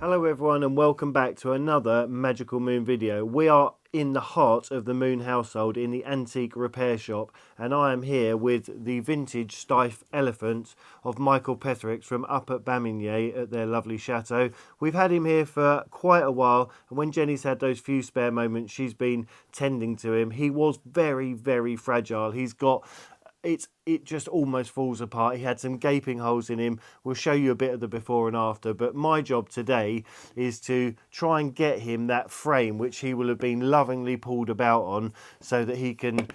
Hello everyone and welcome back to another Magical Moon video. We are in the heart of the Moon household in the antique repair shop, and I am here with the vintage Steiff elephant of Michael Petherick from up at Bamigné at their lovely chateau. We've had him here for quite a while, and when Jenny's had those few spare moments she's been tending to him. He was very fragile. He's got it just almost falls apart. He had some gaping holes in him. We'll show you a bit of the before and after, but my job today is to try and get him that frame which he will have been lovingly pulled about on, so that he can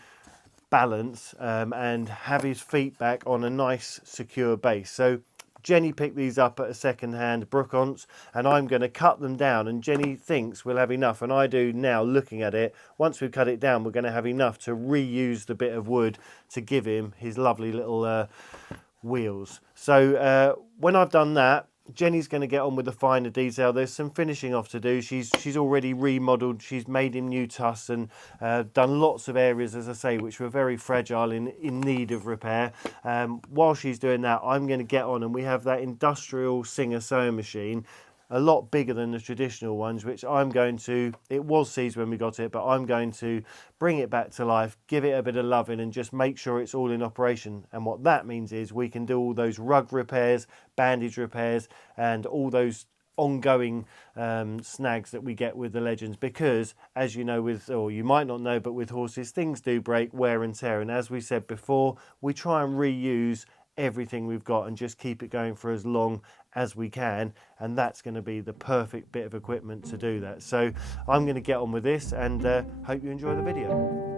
balance and have his feet back on a nice secure base. So Jenny picked these up at a second-hand Brookons, and I'm going to cut them down, and Jenny thinks we'll have enough, and I do now looking at it. Once we've cut it down, we're going to have enough to reuse the bit of wood to give him his lovely little wheels. So when I've done that, Jenny's going to get on with the finer detail. There's some finishing off to do. She's already remodelled. She's made him new tusks and done lots of areas, as I say, which were very fragile in need of repair. While she's doing that, I'm going to get on, and we have that industrial Singer sewing machine, a lot bigger than the traditional ones, which I'm going to, it was seized when we got it, but I'm going to bring it back to life, give it a bit of loving, and just make sure it's all in operation. And what that means is we can do all those rug repairs, bandage repairs, and all those ongoing snags that we get with the Legends, because as you know, or you might not know, but with horses things do break, wear and tear, and as we said before, we try and reuse everything we've got and just keep it going for as long as we can, and that's going to be the perfect bit of equipment to do that. So I'm going to get on with this, and hope you enjoy the video.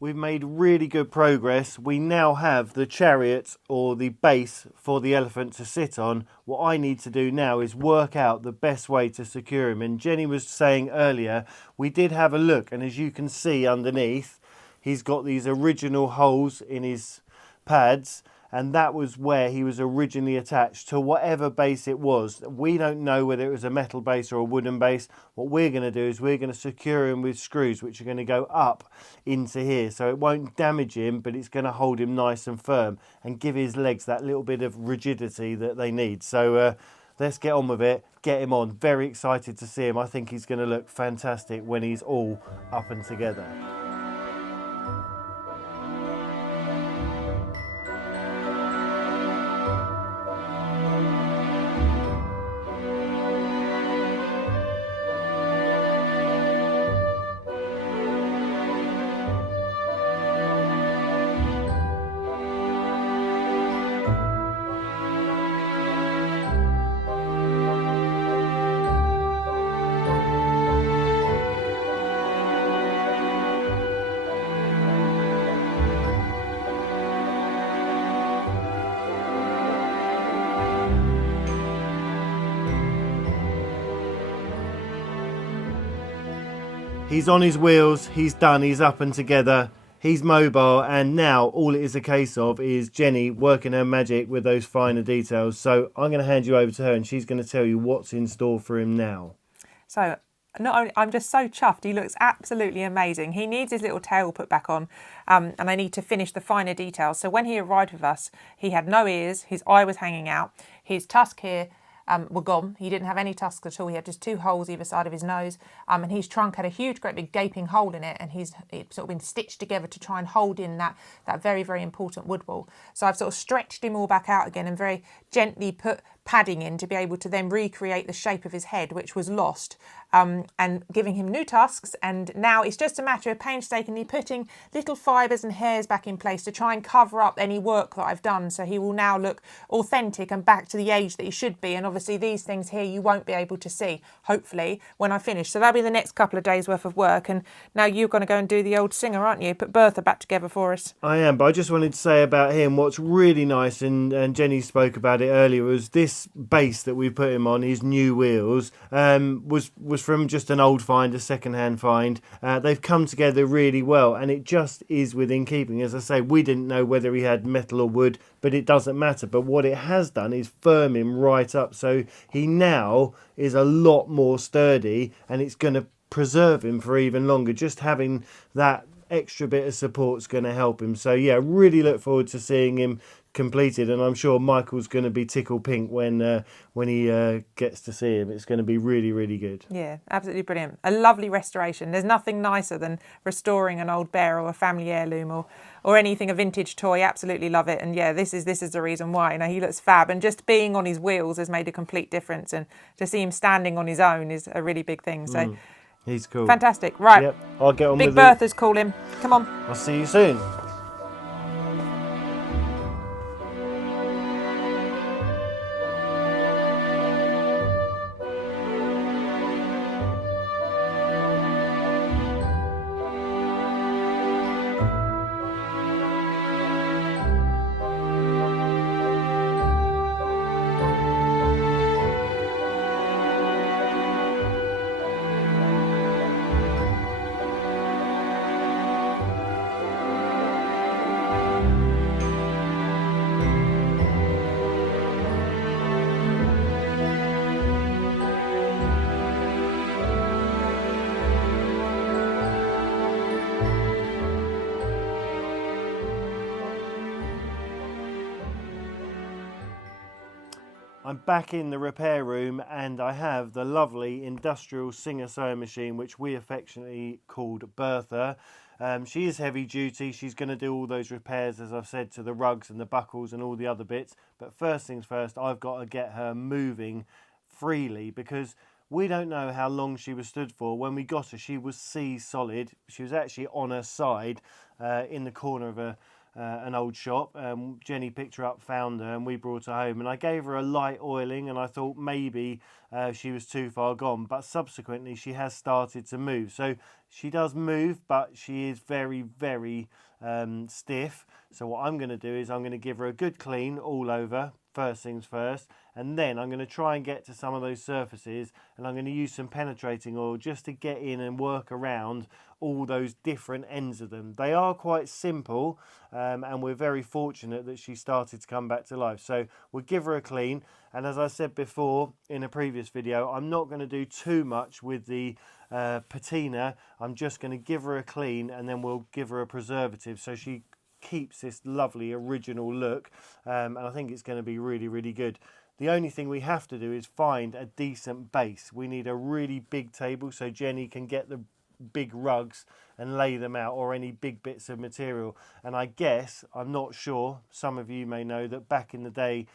We've made really good progress. We now have the chariot, or the base for the elephant to sit on. What I need to do now is work out the best way to secure him. And Jenny was saying earlier, we did have a look, and as you can see underneath, he's got these original holes in his pads, and that was where he was originally attached to whatever base it was. We don't know whether it was a metal base or a wooden base. What we're going to do is we're going to secure him with screws which are going to go up into here, so it won't damage him, but it's going to hold him nice and firm and give his legs that little bit of rigidity that they need. So let's get on with it, get him on. Very excited to see him. I think he's going to look fantastic when he's all up and together. He's on his wheels, he's done, he's up and together, he's mobile, and now all it is a case of is Jenny working her magic with those finer details. So I'm going to hand you over to her and she's going to tell you what's in store for him now. So not only, I'm just so chuffed, he looks absolutely amazing. He needs his little tail put back on, and I need to finish the finer details. So when he arrived with us, he had no ears, his eye was hanging out, his tusk here were gone. He didn't have any tusks at all. He had just 2 holes either side of his nose, and his trunk had a huge, great big gaping hole in it, and it's sort of been stitched together to try and hold in that very, very important wood ball. So I've sort of stretched him all back out again and very gently put padding in to be able to then recreate the shape of his head, which was lost, and giving him new tusks. And now it's just a matter of painstakingly putting little fibres and hairs back in place to try and cover up any work that I've done, so he will now look authentic and back to the age that he should be. And obviously these things here you won't be able to see, hopefully, when I finish. So that'll be the next couple of days worth of work. And now you're going to go and do the old singer, aren't you? Put Bertha back together for us. I am, but I just wanted to say about him, what's really nice, and Jenny spoke about it earlier, was this base that we put him on, his new wheels, was from just an old find, a second-hand find. They've come together really well, and it just is within keeping. As I say, we didn't know whether he had metal or wood, but it doesn't matter. But what it has done is firm him right up, so he now is a lot more sturdy, and it's going to preserve him for even longer. Just having that extra bit of support's going to help him. So yeah, really look forward to seeing him completed, and I'm sure Michael's going to be tickle pink when he gets to see him. It's going to be really, really good. Yeah, absolutely brilliant. A lovely restoration. There's nothing nicer than restoring an old bear or a family heirloom or anything, a vintage toy. Absolutely love it. And yeah, this is the reason why. You know, he looks fab, and just being on his wheels has made a complete difference, and to see him standing on his own is a really big thing. So he's cool. Fantastic. Right. Yep, I'll get on Big with Bertha's call him. Come on. I'll see you soon. I'm back in the repair room, and I have the lovely industrial Singer sewing machine, which we affectionately called Bertha. She is heavy duty. She's going to do all those repairs, as I've said, to the rugs and the buckles and all the other bits. But first things first, I've got to get her moving freely, because we don't know how long she was stood for. When we got her, she was C-solid. She was actually on her side in the corner of an old shop. Jenny picked her up, found her, and we brought her home, and I gave her a light oiling, and I thought maybe she was too far gone, but subsequently she has started to move. So she does move, but she is very, very stiff. So what I'm going to do is I'm going to give her a good clean all over, first things first, and then I'm going to try and get to some of those surfaces, and I'm going to use some penetrating oil just to get in and work around all those different ends of them. They are quite simple, and we're very fortunate that she started to come back to life. So we'll give her a clean, and as I said before in a previous video, I'm not going to do too much with the patina. I'm just going to give her a clean, and then we'll give her a preservative so she keeps this lovely original look, and I think it's going to be really, really good. The only thing we have to do is find a decent base. We need a really big table so Jenny can get the big rugs and lay them out, or any big bits of material. And I guess, I'm not sure, some of you may know that back in the day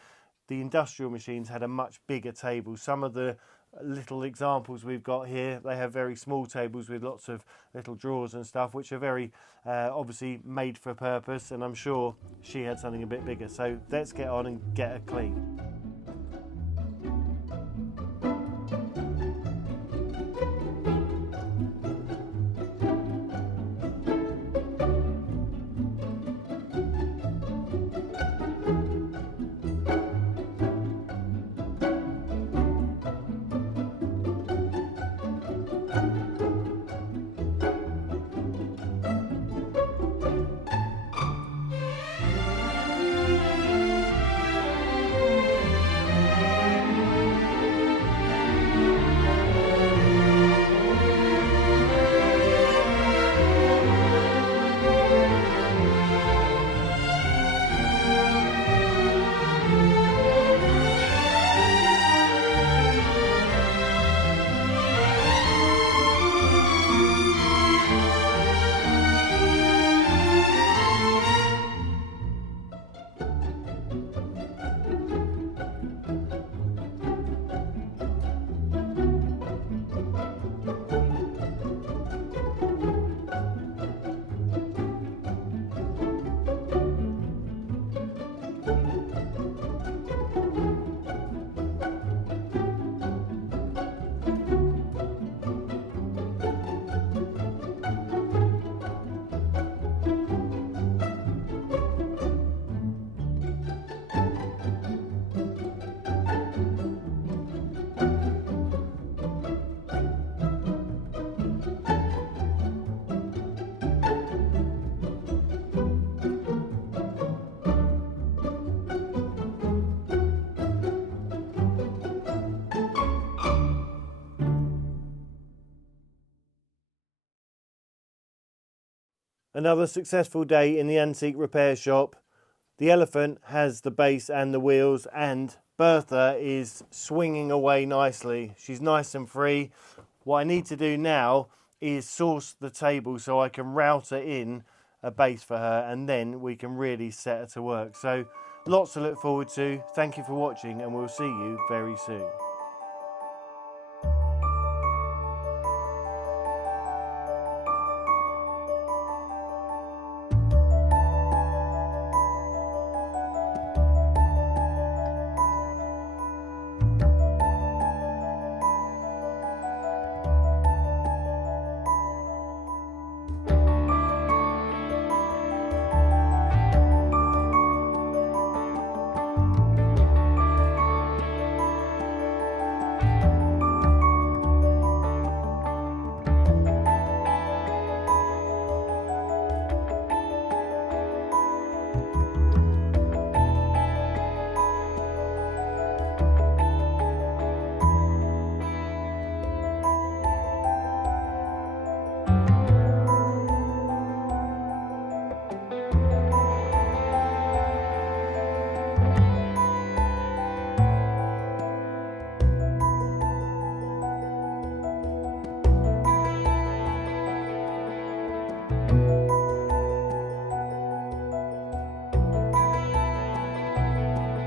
the industrial machines had a much bigger table. Some of the little examples we've got here, they have very small tables with lots of little drawers and stuff, which are very obviously made for purpose, and I'm sure she had something a bit bigger. So let's get on and get her clean. Another successful day in the antique repair shop. The elephant has the base and the wheels, and Bertha is swinging away nicely. She's nice and free. What I need to do now is source the table so I can route her in a base for her, and then we can really set her to work. So lots to look forward to. Thank you for watching, and we'll see you very soon.